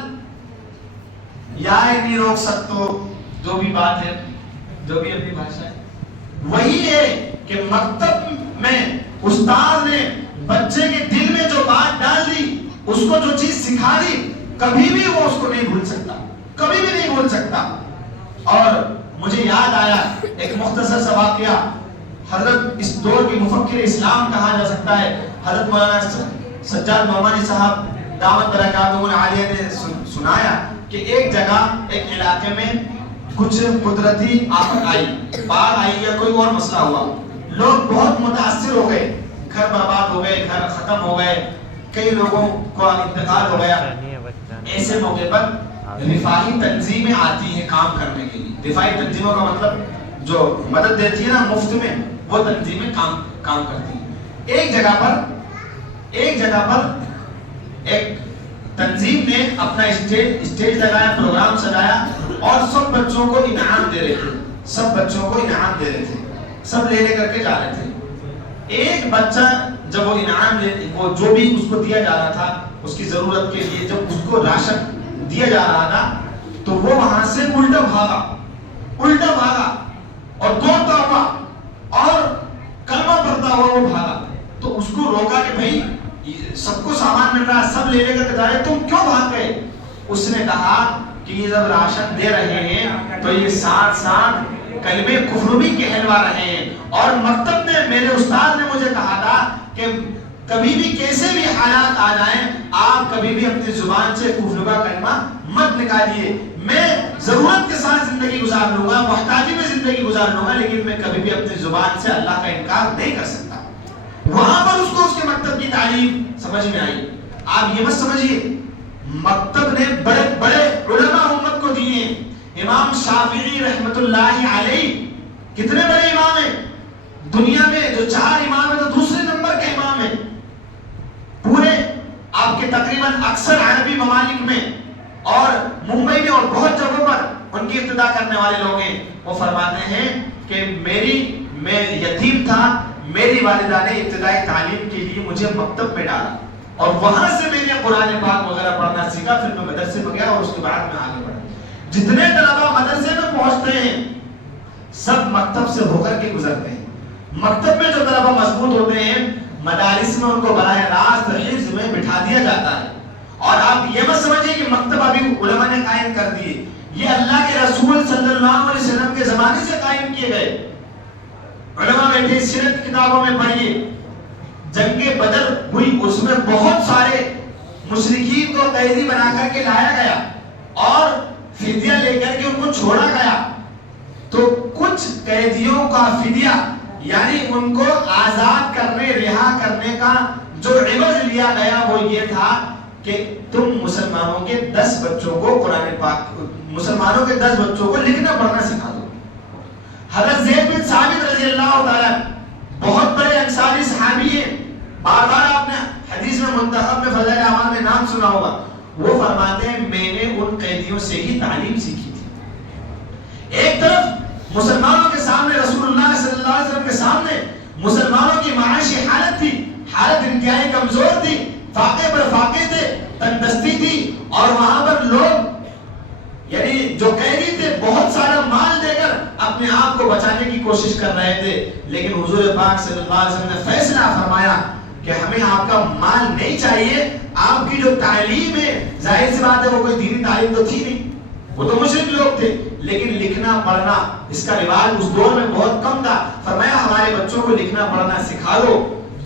یا نہیں روک سکتو، جو بھی بات ہے، جو بھی اپنی بھاشا ہے، وہی ہے کہ مکتب میں استاد نے بچے کے دل میں جو بات ڈال دی، اس کو جو چیز سکھا دی، کبھی بھی وہ اس کو نہیں بھول سکتا، کبھی بھی نہیں بھول سکتا۔ اور مجھے یاد آیا ایک مختصر سا واقعہ، حضرت اس دور کے مفکر اسلام کہا جا سکتا ہے، حضرت مولانا سجاد نعمانی صاحب دامت برکاتہ العالیہ نے سنایا کہ ایک جگہ ایک علاقے میں کچھ قدرتی آفت آئی، باڑھ آئی یا کوئی اور مسئلہ ہوا، لوگ بہت متاثر ہو گئے، گھر برباد ہو گئے، گھر ختم ہو گئے، کئی لوگوں کو انتقال ہو گیا۔ ایسے موقع پر رفاہی تنظیمیں آتی ہیں کام کرنے کے لیے، رفاہی تنظیموں کا مطلب جو مدد دیتی ہے نا مفت میں، وہ تنظیمیں کام کرتی ہیں۔ ایک جگہ پر ایک تنظیم نے اپنا اسٹیج لگایا، پروگرام سجایا اور سب بچوں کو انعام دے رہے تھے، سب لے کر کے جا رہے تھے۔ ایک بچہ جب وہ انعام وہ جو بھی اس کو دیا جا رہا تھا اس کی ضرورت کے لیے، جب اس کو راشن دیا جا رہا تھا تو وہ وہاں سے الٹا بھاگا اور دوڑتا ہوا اور کلمہ پڑھتا ہوا وہ بھاگا، تو اس کو روکا کہ بھائی سب کو سامان مل رہا ہے، سب لے کر جا رہے، تم کیوں بھاگ گئے؟ اس نے کہا کہ یہ جب راشن دے رہے ہیں تو یہ ساتھ کلمے کفر بھی کہلوا رہے ہیں، اور مکتب نے میرے استاد نے مجھے کہا تھا کہ کبھی بھی کیسے بھی حالات آ جائیں آپ کبھی بھی اپنی زبان سے کفر کا کلمہ مت نکالیے، میں ضرورت کے ساتھ زندگی گزار لوں گا، محتاجی میں زندگی گزار لوں گا، لیکن میں کبھی بھی اپنی زبان سے اللہ کا انکار نہیں کر سکتا۔ وہاں پر اس کو اس کے مکتب کی تعلیم سمجھ میں آئی۔ آپ یہ مت سمجھیے مکتب نے بڑے بڑے علماء امت کو دیے، امام شافعی رحمت اللہ علیہ کتنے بڑے امام ہیں دنیا میں، جو 4 امام ہیں تو دوسرے نمبر کے امام ہیں پورے آپ کے تقریباً اکثر عربی ممالک میں اور ممبئی میں اور بہت جگہوں پر ان کی ابتدا کرنے والے لوگ ہیں۔ وہ فرماتے ہیں کہ میں یتیم تھا، میری والدہ نے ابتدائی تعلیم کے لیے مجھے مکتب میں ڈالا اور وہاں سے میں نے قرآن پاک وغیرہ پڑھنا سیکھا، پھر میں مدرسے میں گیا اور اس کے بعد میں آگے بڑھا۔ جتنے طلبہ مدرسے میں پہنچتے ہیں سب مکتب سے ہو کر کے گزرتے ہیں۔ مکتب میں جو طلبہ مضبوط ہوتے ہیں مدارس میں ان کو براہ راست حفظ میں بٹھا دیا جاتا ہے۔ اور آپ یہ مت سمجھیے کہ مکتب ابھی علماء نے قائم کر دیے، یہ اللہ کے رسول صلی اللہ علیہ وسلم کے زمانے سے قائم کیے گئے۔ علماء بیٹھے سیرت کی کتابوں میں پڑھیے، جنگ بدر ہوئی، اس میں بہت سارے مشرکین کو قیدی بنا کر کے لایا گیا، اور فدیہ لے کر کے ان کو چھوڑا گیا. تو کچھ قیدیوں کا فدیہ یعنی ان کو آزاد کرنے رہا کرنے کا جو عوض لیا گیا وہ یہ تھا کہ تم مسلمانوں کے 10 بچوں کو قرآن پاک مسلمانوں کے 10 بچوں کو لکھنا پڑھنا سکھا دو. حضرت زید بن ثابت رضی اللہ تعالیٰ بہت بڑے انصاری صحابی ہیں. بار بار آپ نے حدیث میں منتخب میں فضائل اعمال میں نام سنا ہوگا. وہ فرماتے ہیں میں نے ان قیدیوں سے ہی تعلیم سیکھی تھی. ایک طرف مسلمانوں کے سامنے رسول اللہ صلی اللہ علیہ وسلم کے سامنے مسلمانوں کی معاشی حالت تھی, حالت انتہائی کمزور تھی, فاقے پر فاقے تھے, تندرستی تھی, اور وہاں پر لوگ یعنی جو قیدی تھے بہت سارا مال دے کر اپنے آپ کو بچانے کی کوشش کر رہے تھے. لیکن حضور پاک صلی اللہ علیہ وسلم نے فیصلہ فرمایا کہ ہمیں آپ کا مال نہیں چاہیے, آپ کی جو تعلیم ہے ظاہر سی بات ہے وہ کوئی دینی تعلیم تو تھی نہیں, وہ تو مشرک لوگ تھے, لیکن لکھنا پڑھنا اس کا رواج اس دور میں بہت کم تھا. فرمایا ہمارے بچوں کو لکھنا پڑھنا سکھا دو,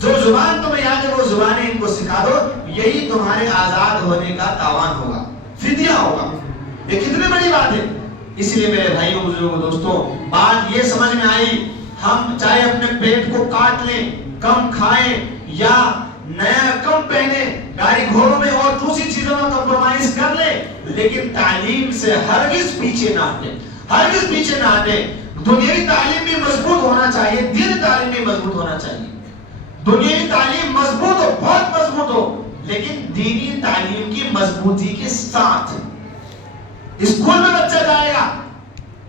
جو زبان تمہیں یاد ہے وہ زبانیں ان کو سکھا دو, یہی تمہارے آزاد ہونے کا تاوان ہوگا, فدیہ ہوگا. یہ کتنی بڑی بات ہے. اس لیے میرے بھائیوں بزرگوں دوستوں بات یہ سمجھ میں آئی, ہم چاہے اپنے پیٹ کو کاٹ لیں, کم کھائیں یا نیا کم پہنے, گاڑی گھوڑوں میں اور دوسری چیزوں میں کمپرومائز کر لیں, لیکن تعلیم سے ہرگز پیچھے نہ ہٹیں, ہرگز پیچھے نہ ہٹیں. دنیاوی تعلیم بھی مضبوط ہونا چاہیے, دینی تعلیم بھی مضبوط ہونا چاہیے. دنیاوی تعلیم مضبوط ہو, بہت مضبوط ہو, لیکن دینی تعلیم کی مضبوطی کے ساتھ. اسکول میں بچہ جائے گا,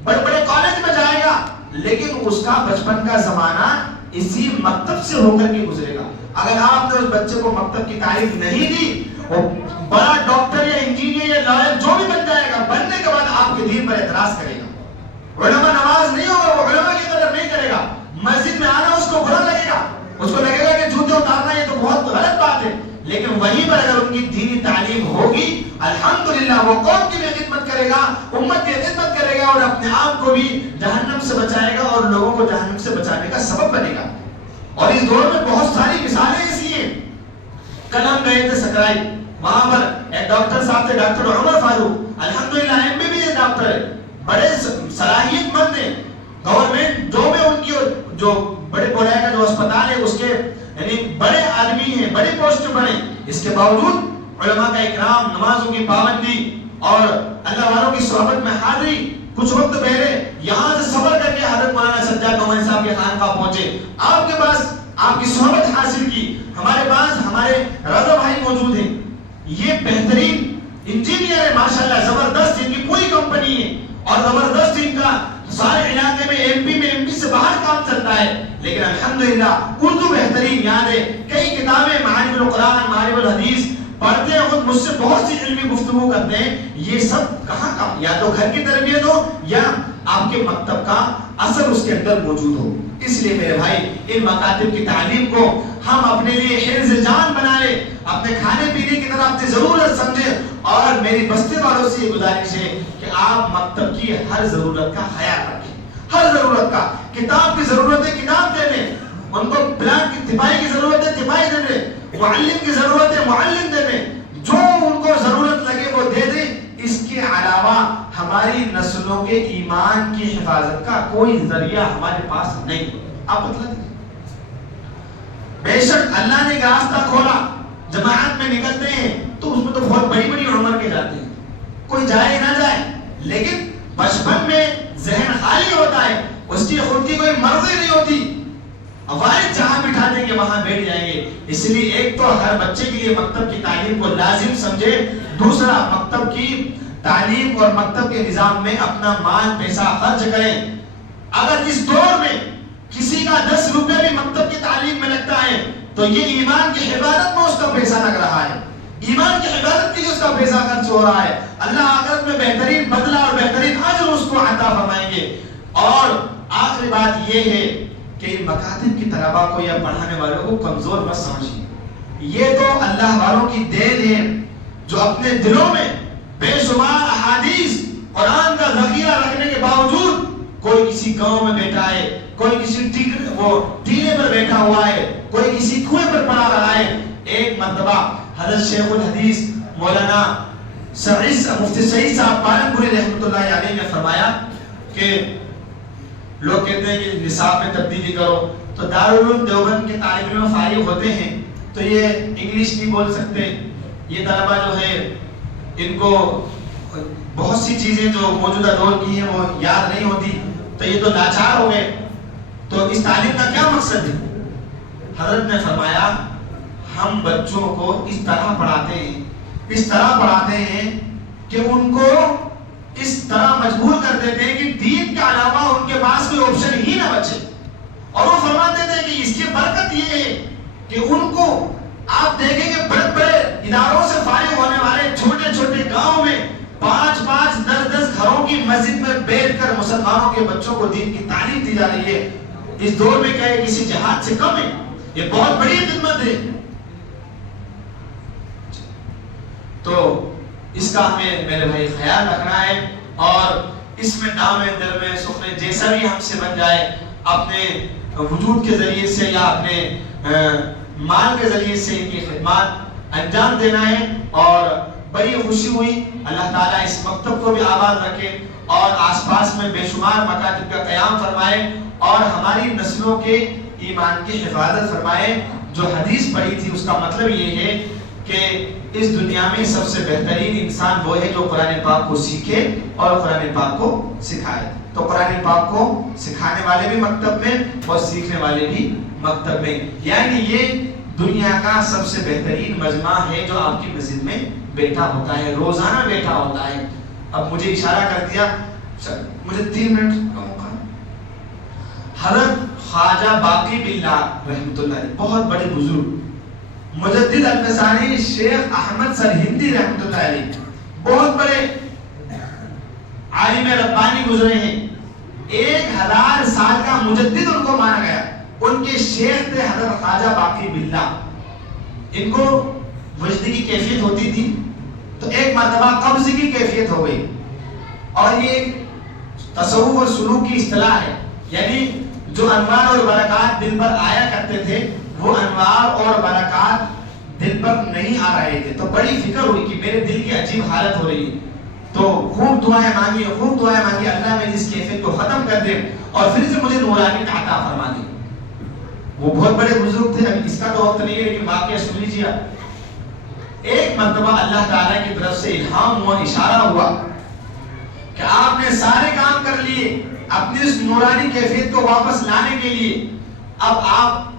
بڑے بڑے کالج میں جائے گا, لیکن اس کا بچپن کا زمانہ اسی مکتب سے ہو کر کے گزرے گا. اگر آپ نے اس بچے کو مکتب کی تعلیم نہیں دی, وہ بڑا ڈاکٹر یا انجینئر یا لائر جو بھی بن جائے گا, بننے کے بعد آپ کے دین پر اعتراض کرے گا. علماء نماز نہیں ہوگا, وہ علماء کی قدر نہیں کرے گا. مسجد میں آنا اس کو برا لگے گا, اس کو لگے گا کہ جوتے اتارنا یہ تو بہت غلط بات ہے. لیکن وہیں پر اگر ان کی دینی تعلیم ہوگی, الحمدللہ وہ قوم کی بھی خدمت کرے گا, امت کی خدمت کرے گا, اور اپنے آپ کو بھی جہنم سے بچائے گا اور لوگوں کو جہنم سے بچانے کا سبب بنے گا. اور اس دور میں بہت ساری مثالیں ایسی ہیں. کل ہم گئے تھے سکرائی, وہاں پر ایک ڈاکٹر صاحب تھے, ڈاکٹر عمر فاروق, الحمدللہ MBBS ڈاکٹر ہے, بڑے صلاحیت مند ہیں. گورنمنٹ جو میں ان کی جو بڑے بولایا کا جو اسپتال ہے اس کے یعنی بڑے آدمی ہیں, بڑے پوسٹ پر ہیں. اس کے باوجود علماء کا اکرام, نمازوں کی پابندی اور اللہ والوں کی صحبت میں حاضری. کچھ وقت پہلے یہاں سے سفر کر کے حضرت مولانا سجاد نعمانی صاحب کے خانقاہ پہنچے, آپ کے پاس آپ کی صحبت حاصل کی. ہمارے پاس ہمارے رضا بھائی موجود ہیں, یہ بہترین انجینئر ہے ماشاءاللہ, زبردست ان کی پوری کمپنی ہے اور زبردست ان کا سارے علاقے میں MP میں MP سے باہر کام چلتا ہے. لیکن الحمدللہ اردو بہترین یاد ہے, کئی کتابیں معارف القرآن, معارف الحدیث پڑھتے ہیں, خود مجھ سے بہت سی علمی گفتگو کرتے ہیں. یہ سب کہاں کا, یا تو گھر کی تربیت ہو یا آپ کے مکتب کا اثر اس کے اندر موجود ہو. اس لیے میرے بھائی ان مکاتب کی تعلیم کو ہم اپنے لیے حرز جان بنائے, اپنے کھانے پینے کی طرح اپنی ضرورت سمجھے. اور میری بستی والوں سے یہ گزارش ہے کہ آپ مکتب کی ہر ضرورت کا خیال رکھیں, ہر ضرورت کا. کتاب کی ضرورت ہے کتاب دے دیں, ان کو پلان کی تپائی کی ضرورت ہے تپائی دے دیں, معلم کی ضرورت ہے معلم دے دیں, جو ان کو ضرورت لگے وہ دے دیں. اس کے علاوہ ہماری نسلوں کے ایمان کی حفاظت کا کوئی ذریعہ ہمارے پاس نہیں. آپ بتلا دیجیے. بے شک اللہ نے ایک راستہ کھولا, جماعت میں نکلتے ہیں تو اس میں تو بہت بڑی بڑی عمر کے جاتے ہیں, کوئی جائے نہ جائے, لیکن بچپن میں ذہن خالی ہوتا ہے, اس کی خود کی کوئی مرضی نہیں ہوتی, والد جہاں بٹھا دیں گے وہاں بیٹھ جائیں گے. اس لیے ایک تو ہر بچے کے لیے مکتب کی تعلیم کو لازم سمجھے, دوسرا مکتب کی تعلیم اور مکتب کے نظام میں اپنا مال پیسہ خرچ کریں. اگر اس دور میں کسی کا 10 روپے بھی مکتب کی تعلیم میں لگتا ہے تو یہ ایمان کی حفاظت میں اس کا پیسہ لگ رہا ہے, ایمان کی حفاظت کے لیے اس کا پیسہ خرچ ہو رہا ہے. اللہ آخرت میں بہترین بدلہ اور بہترین اجر اس کو عطا فرمائیں گے. اور آخری بات یہ ہے کہ ان مکاتب کی طلباء کو یا پڑھانے والوں کو کمزور مت سمجھیے. یہ تو اللہ والوں کی دین ہے جو اپنے دلوں میں بے شمار احادیث قرآن کا ذخیرہ رکھنے کے باوجود کوئی کسی گاؤں میں بیٹھا ہے, کوئی کسی ٹیلے پر بیٹھا ہوا ہے, کوئی کسی کنویں پر پڑا رہا ہے. ایک مرتبہ حضرت شیخ الحدیث مولانا مفتی سعید صاحب پالنپوری رحمۃ اللہ علیہ نے فرمایا کہ لوگ کہتے ہیں کہ نصاب میں تبدیلی کرو، تو دارالعلوم دیوبند کے طالب علم فارغ ہوتے ہیں تو یہ انگلش نہیں بول سکتے، یہ طلبہ جو ہے ان کو بہت سی چیزیں جو موجودہ دور کی ہیں وہ یاد نہیں ہوتی، تو یہ تو لاچار ہو گئے، تو اس تعلیم کا کیا مقصد ہے؟ حضرت نے فرمایا ہم بچوں کو اس طرح پڑھاتے ہیں کہ ان کو اس طرح مجبور کر دیتے ہیں کہ دین کے علاوہ ان کے پاس کوئی آپشن ہی نہ بچے، اور وہ فرماتے تھے کہ اس کی برکت یہ ہے کہ ان کو آپ دیکھیں کہ بڑے بڑے اداروں سے فارغ ہونے والے چھوٹے چھوٹے گاؤں میں 5-5 10-10 گھروں کی مسجد میں بیٹھ کر مسلمانوں کے بچوں کو دین کی تعلیم دی جا رہی ہے، اس دور میں کیا ہے کسی جہاد سے کم ہے؟ یہ بہت بڑی خدمت ہے۔ تو اس کا ہمیں میرے بھائی خیال رکھنا ہے، اور اس میں نام دل میں سخن جیسا بھی ہم سے بن جائے، اپنے وجود کے ذریعے سے یا اپنے مال کے ذریعے سے ان کی خدمات انجام دینا ہے۔ اور بڑی خوشی ہوئی، اللہ تعالیٰ اس مکتب کو بھی آباد رکھے اور آس پاس میں بے شمار مکاتب کا قیام فرمائے، اور ہماری نسلوں کے ایمان کی حفاظت فرمائے۔ جو حدیث پڑھی تھی اس کا مطلب یہ ہے کہ اس دنیا میں سب سے بہترین انسان وہ ہے جو قرآن پاک کو سیکھے اور قرآن پاک کو سکھائے۔ تو قرآن پاک کو سکھانے والے بھی مکتب میں اور سیکھنے والے بھی مکتب میں، یعنی یہ دنیا کا سب سے بہترین مجمع ہے جو آپ کی مسجد میں بیٹھا ہوتا ہے، روزانہ بیٹھا ہوتا ہے۔ اب مجھے اشارہ کر دیا، مجھے 3 منٹ کا موقع۔ حضرت خواجہ باقی باللہ رحمۃ اللہ علیہ، بہت بڑے بزرگ، مجدد الفسانی شیخ احمد سرہندی رحمۃ اللہ علیہ، بہت بڑے عالم ربانی گزرے ہیں، 1000 سال کا مجدد ان کو مانا گیا۔ ان کے شیخ تھے حضرت خواجہ باقی باللہ، ان کو وجدی کی کیفیت ہوتی تھی، تو ایک مرتبہ قبض کی کیفیت ہو گئی، اور یہ ایک تصوف اور سلوک کی اصطلاح ہے، یعنی جو انوار اور برکات دل پر آیا کرتے تھے وہ انوار اور برکات دل پر نہیں آ رہے تھے، تو بڑی فکر ہوئی کہ میرے دل کی عجیب حالت ہو رہی ہے، تو خوب دعائیں مانگی، اللہ میری اس کیفیت کو ختم کر دے اور پھر سے مجھے نورانی عطا فرما دے۔ وہ بہت بڑے بزرگ تھے، ابھی اس کا تو وقت نہیں ہے لیکن واقعہ سن لیجیے۔ ایک مرتبہ اللہ تعالیٰ کی طرف سے الہام ہوا، اشارہ ہوا کہ آپ نے سارے کام کر لیے اپنی اس نورانی کیفیت کو واپس لانے کے لیے، اب آپ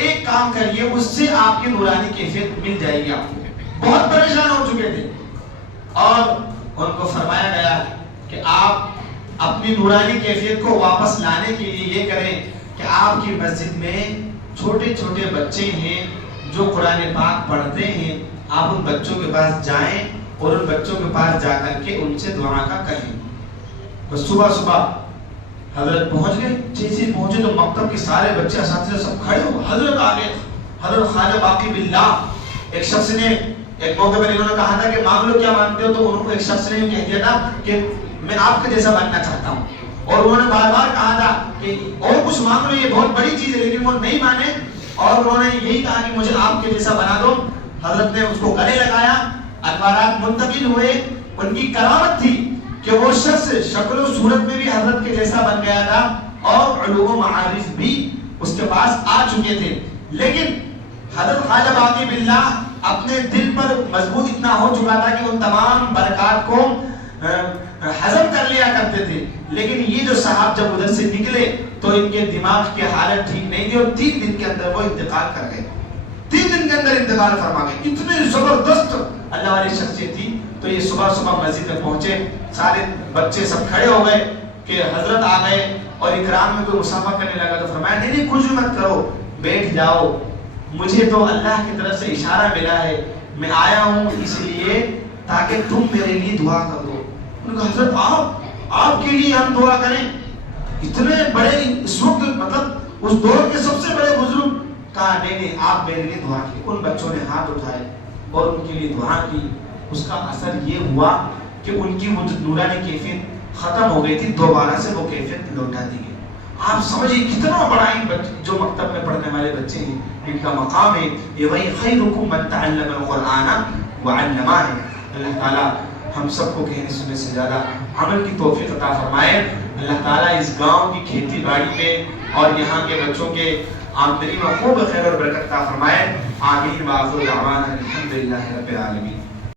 ایک کام کریے، اس سے آپ کی نورانی کیفیت مل جائے گی۔ آپ بہت پریشان ہو چکے تھے، اور ان کو فرمایا گیا کہ آپ اپنی نورانی کیفیت کو واپس لانے کے لیے یہ کریں کہ آپ کی مسجد میں چھوٹے چھوٹے بچے ہیں جو قرآن پاک پڑھتے ہیں، آپ ان بچوں کے پاس جائیں اور ان بچوں کے پاس جا کر کے ان سے دعا کا کہیں۔ بس صبح صبح حضرت پہنچ گئے، جیسے پہنچے تو مکتب کے سارے بچے اساتذہ سب کھڑے ہو، حضرت آگے، حضرت خواجہ باقی باللہ۔ ایک شخص نے ایک موقع پر انہوں نے کہا تھا کہ مانگ لو کیا مانگتے ہو، تو انہوں کو ایک شخص نے کہہ دیا تھا کہ میں آپ کے جیسا بننا چاہتا ہوں، اور انہوں نے بار بار کہا تھا کہ اور کچھ مانگ لو، یہ بہت بڑی چیز ہے، لیکن وہ نہیں مانے، اور انہوں نے یہی کہا کہ مجھے آپ کے جیسا بنا دو۔ حضرت نے اس کو گلے لگایا، انوارات منتقل ہوئے۔ ان کی کرامت تھی کہ وہ شخص شکل و صورت میں بھی حضرت کے جیسا بن گیا تھا، اور علوم و معارف بھی اس کے پاس آ چکے تھے، لیکن حضرت خواجہ باقی باللہ اپنے دل پر مضبوط اتنا ہو چکا تھا کہ ان تمام برکات کو ہضم کر لیا کرتے تھے، لیکن یہ جو صاحب جب ادھر سے نکلے تو ان کے دماغ کی حالت ٹھیک نہیں تھی، اور 3 دن کے اندر وہ انتقال کر گئے، 3 دن کے اندر انتقال فرما گئے۔ اتنے زبردست اللہ والی شخصیت تھی۔ تو یہ صبح صبح مسجد میں پہنچے، سارے بچے سب کھڑے ہو گئے کہ حضرت آ گئے، اور اکرام میں کوئی مسافہ کرنے لگا تو فرمایا نہیں کچھ مت کرو، بیٹھ جاؤ، مجھے تو اللہ کی طرف سے اشارہ ملا ہے، میں آیا ہوں اس لیے تاکہ تم میرے لیے دعا کر دو۔ انہوں نے کہا حضرت آپ کے لیے ہم دعا کریں؟ اتنے بڑے اس وقت مطلب اس دور کے سب سے بڑے بزرگ، کہا نہیں آپ میرے لیے دعا کی۔ ان بچوں نے ہاتھ اٹھائے اور ان کے لیے دعا کی۔ اس کا اثر یہ ہوا کہ ان کی وہ نورانی کیفیت ختم ہو گئی تھی، دوبارہ سے وہ کیفیت لوٹا دی گئی۔ آپ سمجھئے کتنا بڑا جو مکتب میں پڑھنے والے بچے ہیں ان کا مقام ہے۔ یہ وہی خیرکم من تعلم القرآن وعلمہ ہے۔ اللہ تعالیٰ ہم سب کو کہنے سننے سے زیادہ عمل کی توفیق عطا فرمائے. اللہ تعالیٰ اس گاؤں کی کھیتی باڑی میں اور یہاں کے بچوں کے آمدنی میں خوب خیر اور برکت عطا فرمائے. آمین. وآخر دعوانا الحمدللہ رب العالمین.